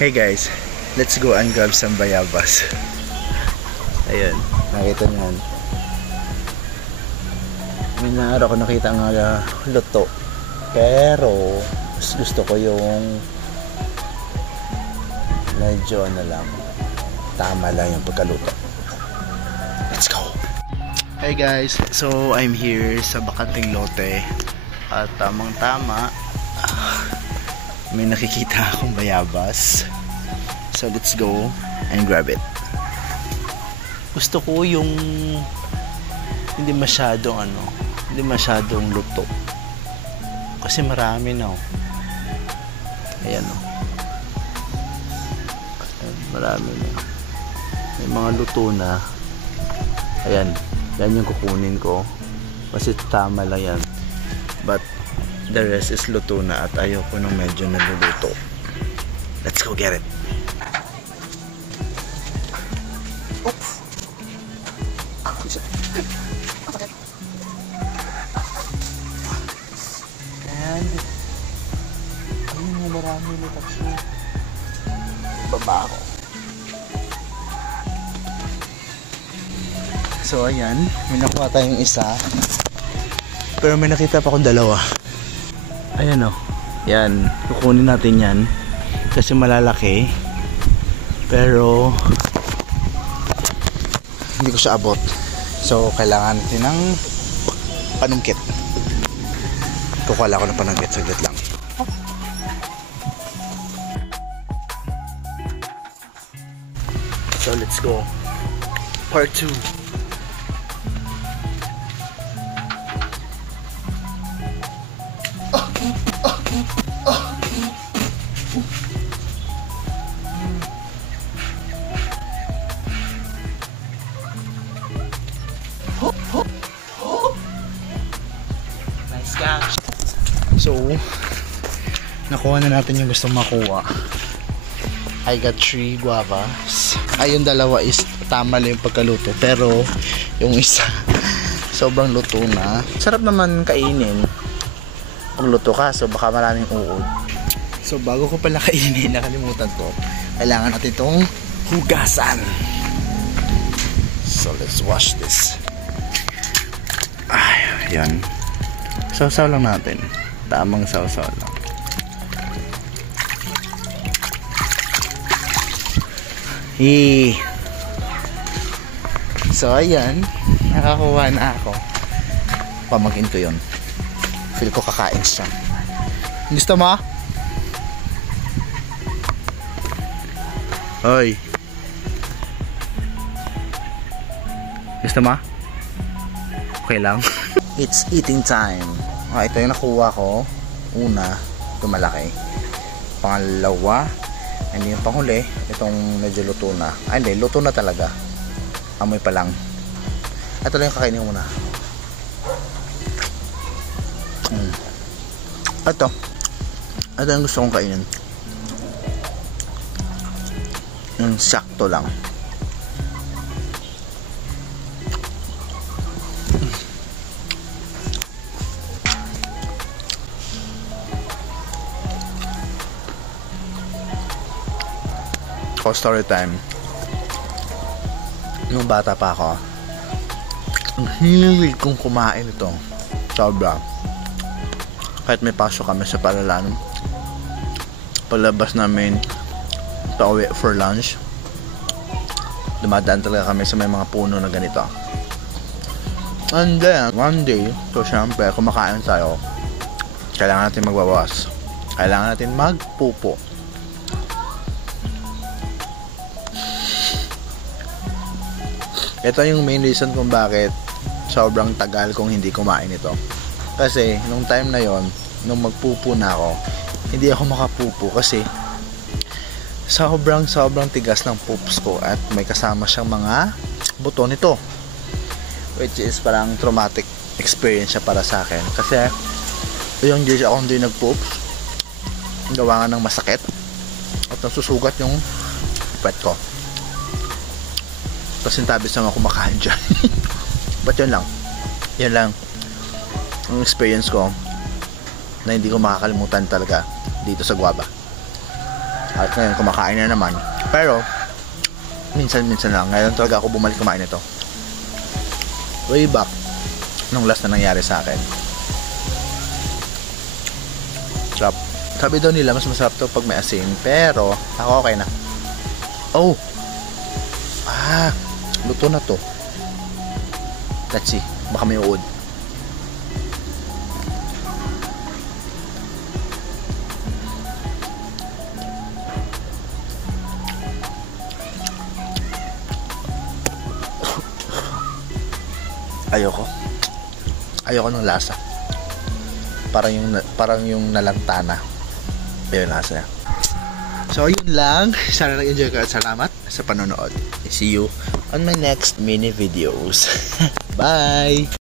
Hey guys, let's go and grab some bayabas. Ayun, nakita niyan. May naaraw ko nakita nga luto. Pero mas gusto ko yung medyo lang, tama lang yung pagkaluto. Let's go! Hey guys, so I'm here sa Bakanting Lote. At tamang tama, may nakikita akong bayabas. So let's go and grab it. Gusto ko yung hindi masyadong luto. Kasi marami na. Ayan o. Marami na. May mga luto na. Ayan. Yan yung kukunin ko. Kasi tama lang yan. But the rest is luto na at ayoko nung medyo naluluto. Let's go get it. And ayun mo, marami nito siya. Baba ako. So ayan, may nakuha tayong isa. Pero may nakita pa akong dalawa. Ayan o. Yan, kukunin natin yan. Kasi malalaki. Pero hindi ko siya abot. So kailangan natin ng panungkit. Kukuha lang ako ng panungkit. Saglit lang. So let's go. Part 2. Nice catch. So nakuha na natin yung gusto makuha. I got 3 guavas. Ay, yung dalawa is tama lang yung pagkaluto. Pero yung isa sobrang luto na. Sarap naman kainin kung luto ka. So baka maraming uod. So bago ko pala kainin, nakalimutan ko, kailangan natin itong hugasan. So let's wash this. Ay, yan. Sausaw lang natin. Tamang sausaw lang. So ayan, nakakuha na ako. Pamangkin ko yun. Feel ko kakain siya. Gusto mo? Hoy, gusto mo? Okay lang. It's eating time. Ito yung nakuha ko. Una, ito malaki. Pangalawa, and yung panghuli, itong medyo luto na. Ay hindi, luto na talaga. Amoy pa lang. Ito lang yung kakainin ko muna. Ito yung gusto kong kainin. Yung sakto lang. Story time. Nung bata pa ako, ang hilig kong kumain ito. Sobra. Kahit may pasok kami sa palalan, palabas namin pauwi for lunch, dumadaan talaga kami sa may mga puno na ganito. And then one day, so syempre kumakain tayo, kailangan natin magbawas, kailangan natin magpupo. Ito yung main reason kung bakit sobrang tagal kong hindi kumain ito. Kasi nung time na yon, nung magpupo na ako, hindi ako makapupo kasi sobrang tigas ng poops ko at may kasama siyang mga buto nito, which is parang traumatic experience siya para sa akin. Kasi yung years ako hindi nag-poops, gawa nga ng masakit at nasusugat yung pet ko. Tapos sintabis naman kumakain dyan. But yun lang ang experience ko na hindi ko makakalimutan talaga dito sa guava. At ngayon kumakain na naman. Pero minsan-minsan lang. Ngayon talaga ako bumalik kumain nito. Way back nung last na nangyari sa akin. Sarap. Sabi daw nila mas masarap to pag may asin. Pero ako okay na. Oh! Luto na to. Let's see. Baka may uod. Ayoko ng lasa. Parang yung nalantana. Ayun lasa niya. So yun lang. Sana nag-enjoy ka at salamat sa panonood. See you on my next mini videos. Bye!